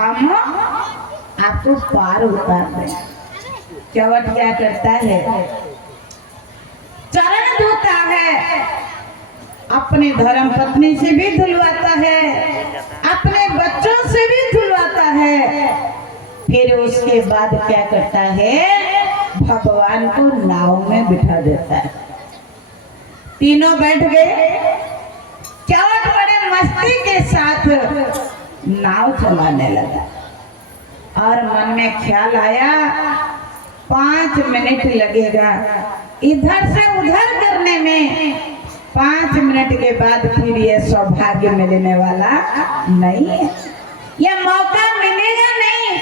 हम आपको पार उतार दें। चवट क्या करता है? चरण धोता है, अपने धर्म पत्नी से भी धुलवाता है, अपने बच्चों से भी धुलवाता है। फिर उसके बाद क्या करता है? भगवान को नाव में बिठा देता है। तीनों बैठ गए। चवट बड़े मस्ती के साथ नाव चलाने लगा और मन में ख्याल आया 5 मिनट लगेगा इधर से उधर करने में। 5 मिनट के बाद फिर ये सौभाग्य मिलने वाला नहीं है, यह मौका मिलेगा नहीं।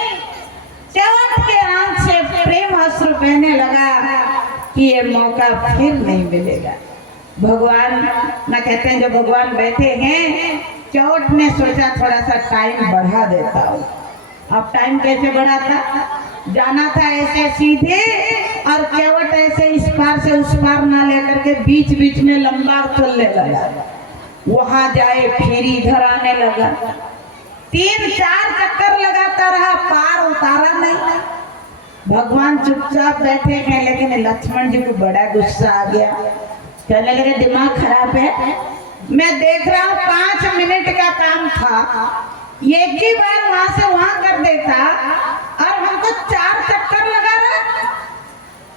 चवट के आंख से प्रेम अश्रु बहने लगा कि ये मौका फिर नहीं मिलेगा। भगवान ना कहते हैं, जो भगवान बैठे हैं, चवट ने सोचा थोड़ा सा टाइम बढ़ा देता हूँ। अब टाइम कैसे बढ़ाता? जाना था ऐसे सीधे और चवट ऐसे इस पार से उस पार ना लेकर के बीच बीच में लंबा चलने लगा। वहां जाए फिर इधर आने लगा। 3-4 चक्कर लगाता रहा, पार उतारा नहीं। भगवान चुपचाप बैठे हैं, लेकिन लक्ष्मण जी को बड़ा गुस्सा आ गया। कहने लगे दिमाग खराब है, मैं देख रहा हूँ 5 मिनट का काम था, एक ही बार वहां से वहां कर देता और हमको 4 चक्कर लगा रहा।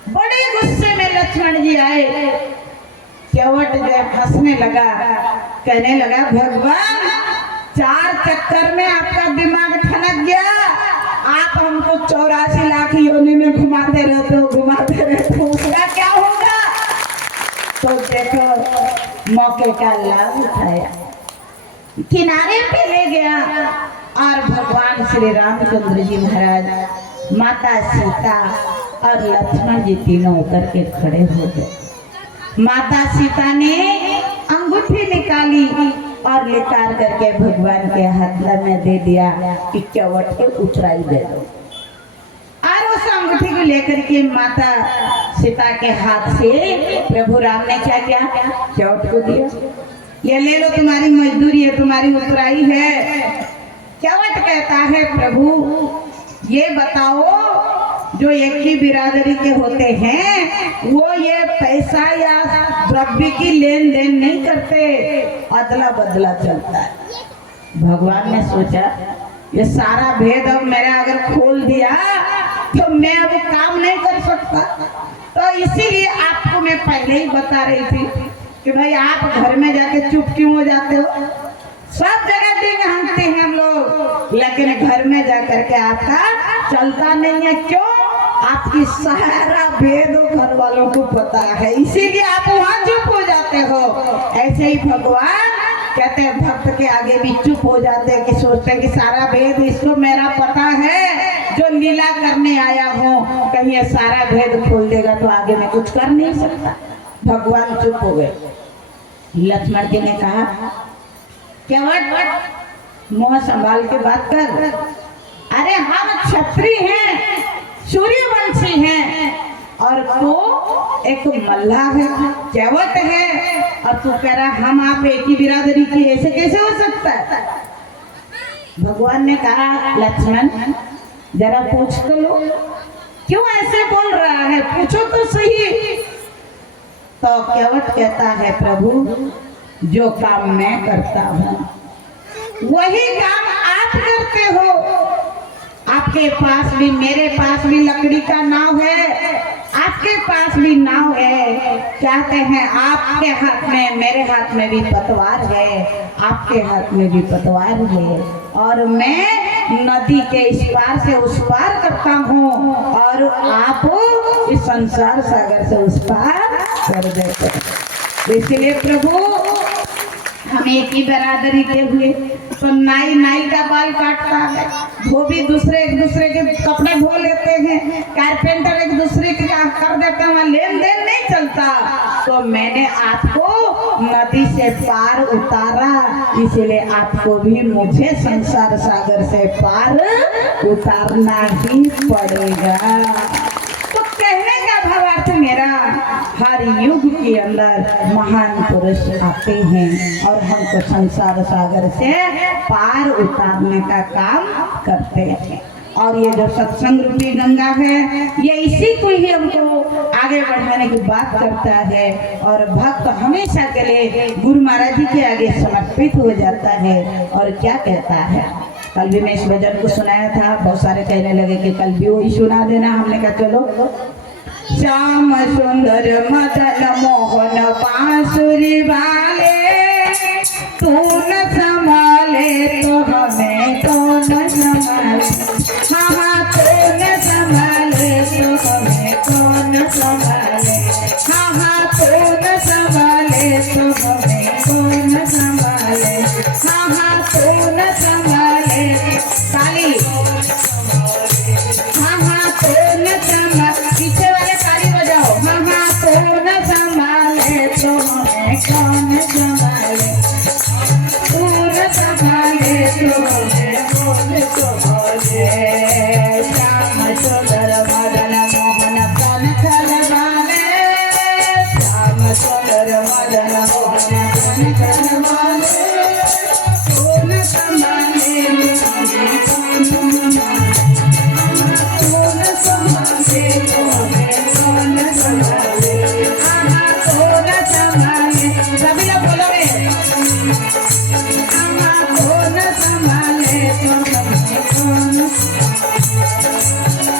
बड़े गुस्से में लक्ष्मण जी आए। चवट जब हंसने लगा, कहने लगा भगवान 4 चक्कर में आपका दिमाग ठनक गया, आप हमको 84 लाख योनि में घुमाते रहते हो, उसका क्या होगा? तो देखो मौके का लाभ उठाया, किनारे पे ले गया और भगवान श्री रामचंद्र जी महाराज, माता सीता और लक्ष्मण जी तीनों उतर के खड़े हो गए। माता सीता ने अंगूठी निकाली और निकाल करके भगवान के हाथ में दे दिया कि चवट के उतराई दे दो। और उस अंगूठी को लेकर के माता सीता के हाथ से प्रभु राम ने क्या किया? चवट को दिया, ये ले लो, तुम्हारी मजदूरी है, तुम्हारी उतराई है। चवट कहता है प्रभु ये बताओ, जो एक ही बिरादरी के होते हैं वो ये पैसा या द्रव्य की लेन देन नहीं करते, अदला बदला चलता है। भगवान ने सोचा ये सारा भेद अब मेरा अगर खोल दिया तो मैं अब काम नहीं कर सकता, तो इसीलिए आपको मैं पहले ही बता रही थी कि भाई आप घर में जाके चुप क्यों हो जाते हो? सब जगह दिन हांकते हैं हम लोग, लेकिन घर में जाकर के आपका चलता नहीं है। क्यों? आपकी सारा भेद घर वालों को पता है, इसीलिए आप वहाँ चुप हो जाते हो। ऐसे ही भगवान कहते हैं भक्त के आगे भी चुप हो जाते हैं कि सोचते हैं कि सारा भेद इसको मेरा पता है, जो लीला करने आया हूँ, कहीं ये सारा भेद खोल देगा तो आगे मैं कुछ कर नहीं सकता। भगवान चुप हो गए। लक्ष्मण जी ने कहा चवट मुंह संभाल के बात कर, अरे हम क्षत्रिय हैं, सूर्यवंशी हैं, और तू एक मल्लाह है, चवट है, और तू कह रहा हम आप एक ही बिरादरी की, ऐसे कैसे हो सकता है? भगवान ने कहा लक्ष्मण जरा पूछ तो लो, क्यों ऐसे बोल रहा है, पूछो तो सही। तो चवट कहता है प्रभु जो काम मैं करता हूँ वही काम आप करते हो। आपके पास भी मेरे पास भी लकड़ी का नाव है, आपके पास भी नाव है। कहते हैं आपके हाथ में मेरे हाथ में भी पतवार है, आपके हाथ में भी पतवार है, और मैं नदी के इस पार से उस पार करता हूँ और आप इस संसार सागर से उस पार कर देते हैं। इसलिए प्रभु हम एक ही बरादरी के हुए, तो नाई नाई का बाल काटता है, धोबी एक दूसरे के कपड़े धो लेते हैं, कारपेंटर एक दूसरे के कर देते हैं, लेन देन नहीं चलता। तो मैंने आपको नदी से पार उतारा, इसलिए आपको भी मुझे संसार सागर से पार उतारना ही पड़ेगा। तो कहने का भावार्थ मेरा, हर युग के अंदर महान पुरुष आते हैं और हमको संसार सागर से पार उतारने का काम करते हैं। और ये जो सत्संग रूपी गंगा है, ये इसी को ही हमको आगे बढ़ाने की बात करता है। और भक्त हमेशा के लिए गुरु महाराज जी के आगे समर्पित हो जाता है और क्या कहता है। कल भी मैं इस भजन को सुनाया था, बहुत सारे कहने लगे कि कल भी वही सुना देना। हमने कहा चलो। श्याम सुंदर मदन मोहन बांसुरी वाले, तू न संभाले तो हमें कौन संभाले। हाँ हाँ, तू न संभाले तो हमें कौन संभाले। हाँ हाँ, तू न संभाले तो हमें कौन संभाले। हाँ हाँ, तू न संभाले ताली। हाँ हाँ, तू न संभाले, पीछे वाले ताली बजाओ। हाँ हाँ, तू न संभाले तो हमें कौन संभाले। तू न संभाले तो हमें कौन संभाले। श्याम सुंदर मदन मोहन कनक वाले, श्याम सुंदर मदन मोहन कनक वाले, तू न संभाले तो हमें कौन संभाले। तू न संभाले तो हमें कौन संभाले। हाँ हाँ, तू न संभाले, सभी लोग बोलोगे। हाँ हाँ, तू न संभाले तो हमें कौन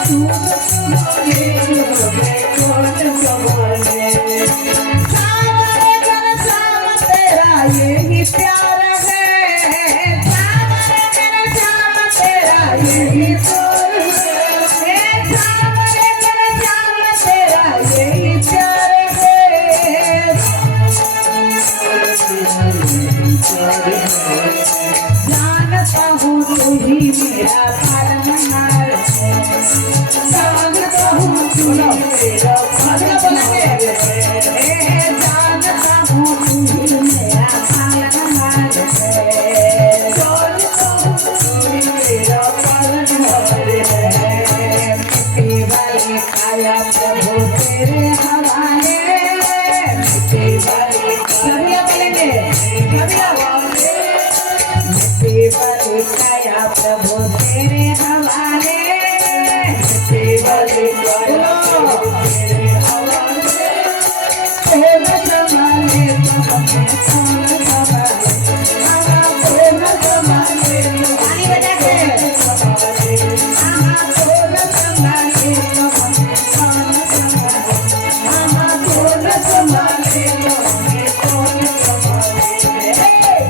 तू न संभाले तो हमें कौन संभाले। सावरे कर श्याम तेरा यही प्यार है। सावरे कर श्याम तेरा यही प्यार है। सावरे कर श्याम तेरा यही प्यार है। जानता हूँ तू ही मेरा पालनहार है। जानता हूँ तू ही मेरा पालनहार है। जानता हूँ तू ही मेरा पालनहार है। जानता हूँ तू ही मेरा पालनहार है। मिट्टी वाली काया प्रभु तेरे हवाले। मिट्टी वाली सभी आप बोलेंगे, सभी आप मिट्टी वाली काया प्रभु तेरे हवाले। मिट्टी वाली काया प्रभु तेरे हवाले, कौन संभाले तो हमें कौन संभाले। हाँ हाँ, कौन संभाले तो ताली बजा के संभाले। हाँ हाँ, कौन संभाले तो हमें कौन संभाले। हाँ हाँ, कौन संभाले तो हमें कौन संभाले।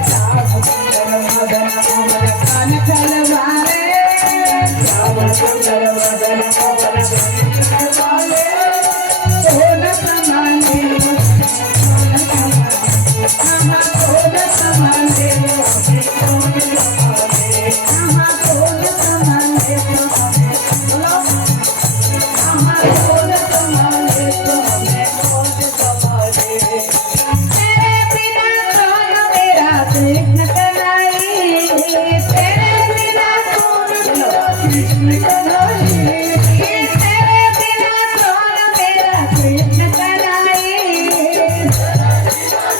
श्याम सुंदर मदन मोहन कनक वाले, श्याम सुंदर मदन मोहन कनक वाले, कौन संभाले तो हमें कौन संभाले। हाँ हाँ, कौन संभाले तो हमें कौन संभाले। हाँ हाँ, कौन संभाले तो हमें बोलो। हाँ हाँ, कौन संभाले तो हमें कौन संभाले। तेरे बिना कौन मेरा कृष्ण कन्हैया। तेरे बिना कौन मेरा कृष्ण कन्हैया। तेरे बिना कौन मेरा कृष्ण कन्हैया।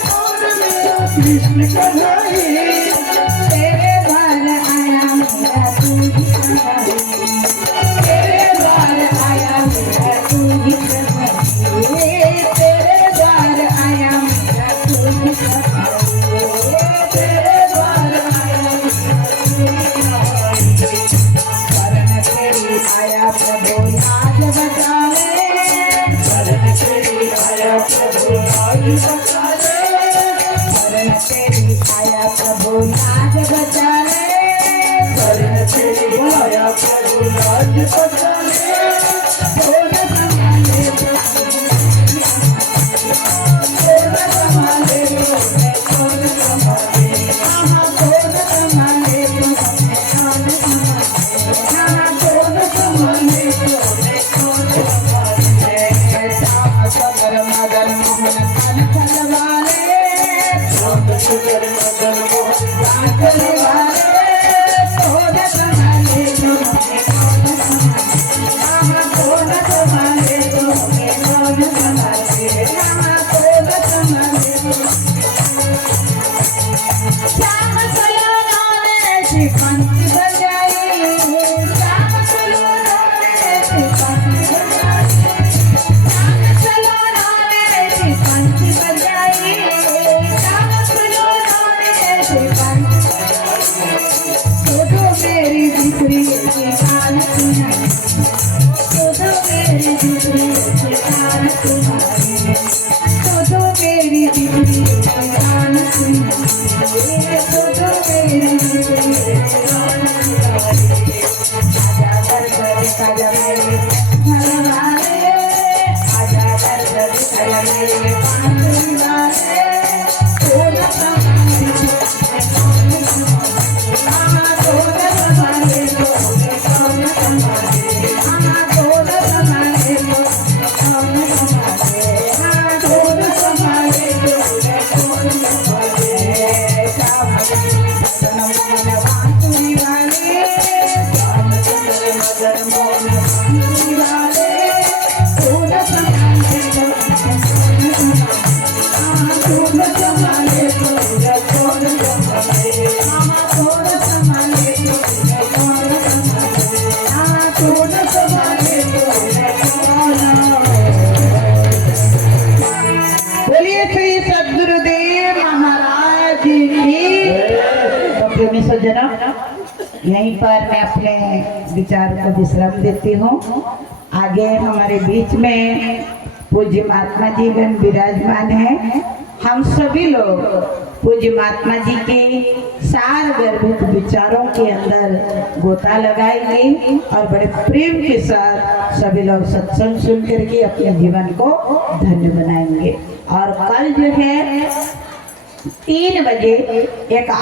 कौन मेरा कृष्ण कन्हैया। तेरे द्वार आया मेरा तू ही कन्हैया। तेरे द्वार आया मेरा तू ही कन्हैया। तेरे द्वार आया मेरा तू ही कन्हैया। तेरे द्वार आया मेरा तू ही कन्हैया। शरण तेरी आया प्रभु लाज बचा ले। शरण तेरी आया प्रभु लाज बचा ले। शरण तेरी आया प्रभु लाज बचा ले। शरण तेरी आया प्रभु लाज बचा ले। कौन संभाले तो कौन संभाले तो हमें कौन संभाले। हाँ हाँ, कौन संभाले तो हमें कौन संभाले। हाँ हाँ, कौन संभाले तो हमें कौन संभाले। श्याम सुंदर मदन मोहन कनक वाले, श्याम सुंदर मदन मोहन कनक वाले, कौन संभाले तो हमें कौन संभाले। जिगरी के गान सुनाए, तो दो मेरी जिगरी के गान सुनाए, तो दो मेरी जिगरी के गान सुनाए, तो दो मेरी जिगरी के गान सुनाए। आजा दरबार साजा मेरे घर वाले, आजा दरबार साजा मेरे पान वाले, सोना समाने सज्जनों, यहीं पर मैं अपने विचार को विश्राम देती हूँ। आगे हमारे बीच में पूज्य महात्मा जी गण विराजमान हैं। हम सभी लोग पूज्य महात्मा जी के सार गर्भित विचारों के अंदर गोता लगाएंगे और बड़े प्रेम के साथ सभी लोग सत्संग सुन करके अपने जीवन को धन्य बनाएंगे। और कल जो है 3 बजे एक